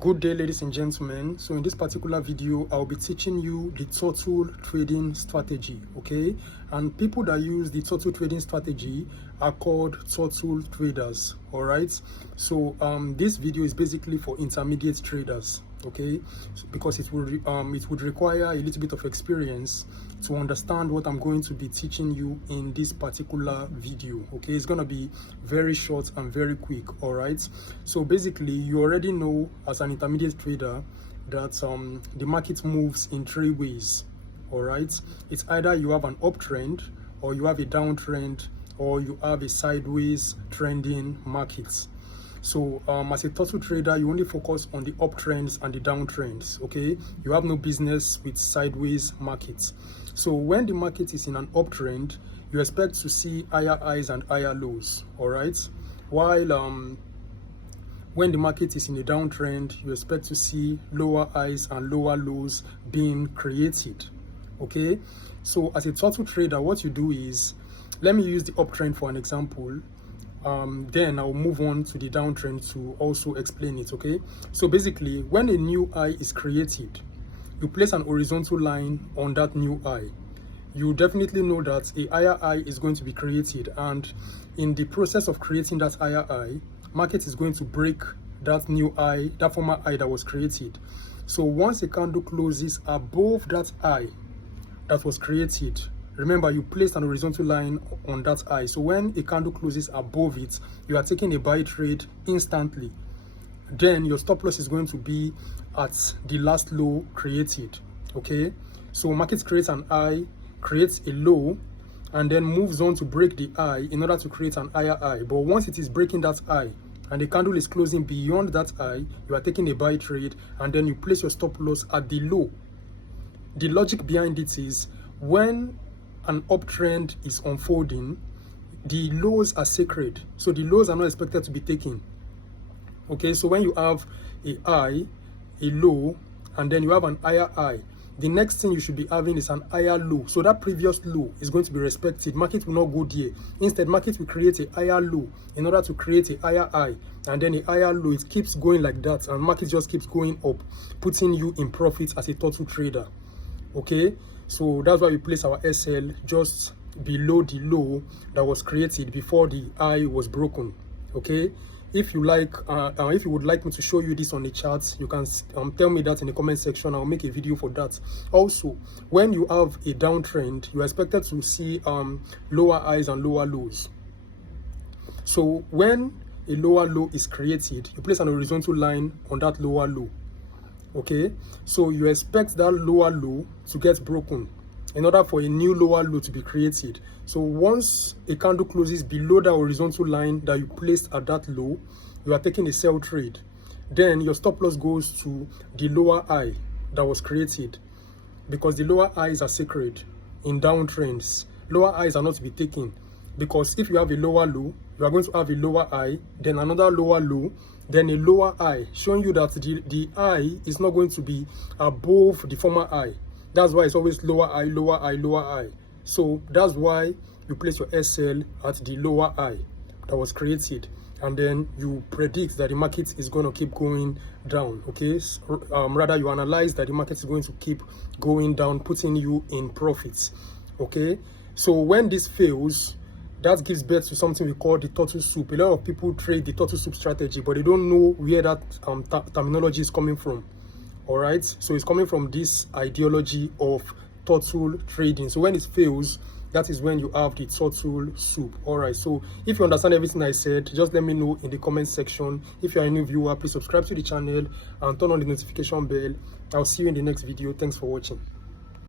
Good day, ladies and gentlemen. So in this particular video, I'll be teaching you the turtle trading strategy, okay? And people that use the turtle trading strategy are called turtle traders, all right? So this video is basically for intermediate traders, okay? Because it would require a little bit of experience to understand what I'm going to be teaching you in this particular video, okay? It's gonna be very short and very quick, all right? So basically, you already know as an intermediate trader that the market moves in three ways, all right? It's either you have an uptrend, or you have a downtrend, or you have a sideways trending market. So as a turtle trader, you only focus on the uptrends and the downtrends, okay? You have no business with sideways markets. So when the market is in an uptrend, you expect to see higher highs and higher lows, all right? While when the market is in a downtrend, you expect to see lower highs and lower lows being created, okay? So as a turtle trader, what you do is, let me use the uptrend for an example. Then I'll move on to the downtrend to also explain it, okay? So basically, when a new high is created, you place an horizontal line on that new high. You definitely know that a higher high is going to be created, and in the process of creating that higher high, market is going to break that new high, that former high that was created. So once a candle closes above that high that was created, remember, you placed an horizontal line on that high. So when a candle closes above it, you are taking a buy trade instantly. Then your stop loss is going to be at the last low created, okay? So market creates an high, creates a low, and then moves on to break the high in order to create an higher high. But once it is breaking that high and the candle is closing beyond that high, you are taking a buy trade, and then you place your stop loss at the low. The logic behind it is, when an uptrend is unfolding, the lows are sacred, so the lows are not expected to be taken, okay? So when you have a high, a low, and then you have an higher high, the next thing you should be having is an higher low. So that previous low is going to be respected. Market will not go there. Instead, market will create a higher low in order to create a higher high, and then a higher low. It keeps going like that, and market just keeps going up, putting you in profit as a turtle trader, okay? So that's why we place our SL just below the low that was created before the high was broken, okay? If you like, if you would like me to show you this on the chart, you can tell me that in the comment section. I'll make a video for that. Also, when you have a downtrend, you are expected to see lower highs and lower lows. So when a lower low is created, you place an horizontal line on that lower low, okay? So you expect that lower low to get broken in order for a new lower low to be created. So once a candle closes below the horizontal line that you placed at that low, you are taking a sell trade. Then your stop loss goes to the lower high that was created, because the lower highs are sacred in downtrends. Lower highs are not to be taken, because if you have a lower low, you are going to have a lower high, then another lower low, then a lower high, showing you that the high is not going to be above the former high. That's why it's always lower high, lower high, lower high. So that's why you place your SL at the lower high that was created, and then you predict that the market is going to keep going down, okay? Rather, you analyze that the market is going to keep going down, putting you in profits, okay? So when this fails, that gives birth to something we call the turtle soup. A lot of people trade the turtle soup strategy, but they don't know where that terminology is coming from, all right? So it's coming from this ideology of turtle trading. So when it fails, that is when you have the turtle soup, all right? So if you understand everything I said, just let me know in the comment section. If you are a new viewer, please subscribe to the channel and turn on the notification bell. I'll see you in the next video. Thanks for watching.